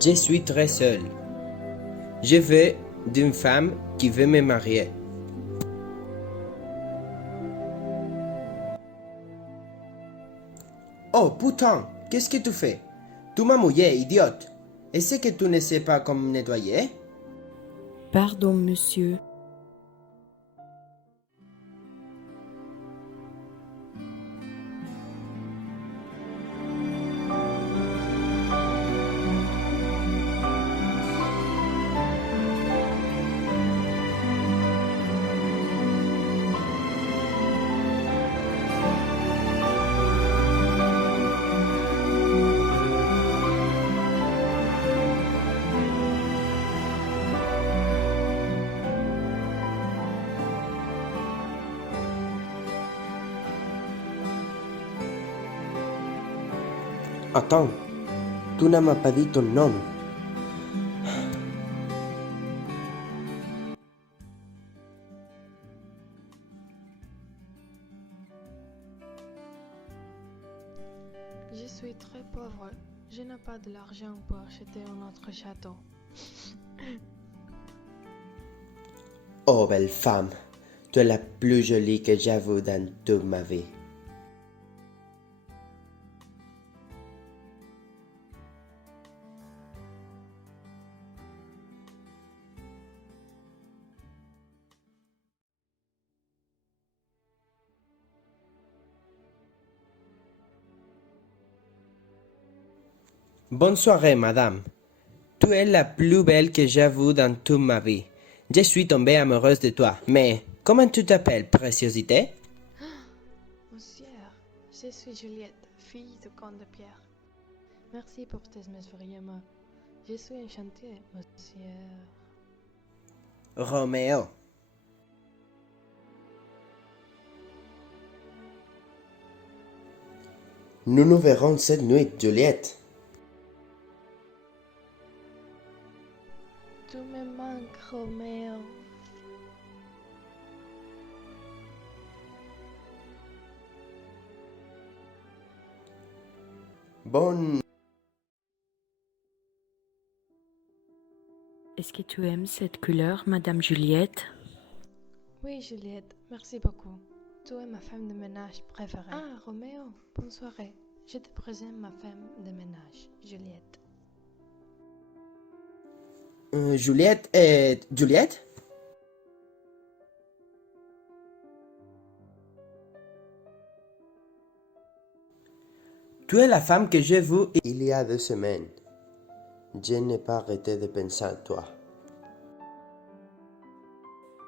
Je suis très seul. Je veux d'une femme qui veut me marier. Oh putain, qu'est-ce que tu fais? Tu m'as mouillé, idiote. Est-ce que tu ne sais pas comment nettoyer? Pardon, monsieur. Attends, tu ne m'as pas dit ton nom. Je suis très pauvre. Je n'ai pas de l'argent pour acheter un autre château. Oh belle femme, tu es la plus jolie que j'ai vue dans toute ma vie. Bonne soirée, madame. Tu es la plus belle que j'ai vue dans toute ma vie. Je suis tombée amoureuse de toi. Mais comment tu t'appelles, préciosité? Monsieur, je suis Juliette, fille du comte de Pierre. Merci pour tes mesuriers. Je suis enchantée, monsieur. Roméo. Nous nous verrons cette nuit, Juliette. Tu me manques, Roméo. Bonne... Est-ce que tu aimes cette couleur, Madame Juliette? Oui, Juliette, merci beaucoup. Tu es ma femme de ménage préférée. Ah, Roméo, bonne soirée. Je te présente ma femme de ménage, Juliette. Juliette et... Juliette? Tu es la femme que j'ai vue il y a 2 semaines. Je n'ai pas arrêté de penser à toi.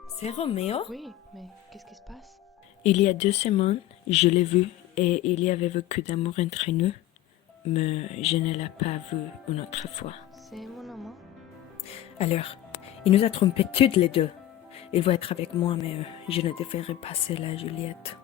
C'est Roméo? Oui, mais qu'est-ce qui se passe? Il y a 2 semaines, je l'ai vu et il y avait beaucoup d'amour entre nous, mais je ne l'ai pas vu une autre fois. C'est mon amant. Alors, il nous a trompés toutes les deux. Il va être avec moi, mais je ne devrais pas cela, Juliette.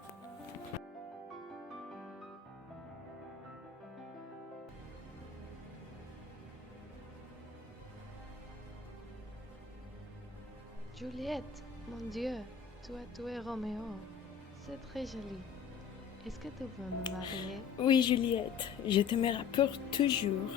Juliette, mon Dieu, tu as tué Roméo. C'est très joli. Est-ce que tu veux me marier? Oui, Juliette, je t'aimerai pour toujours.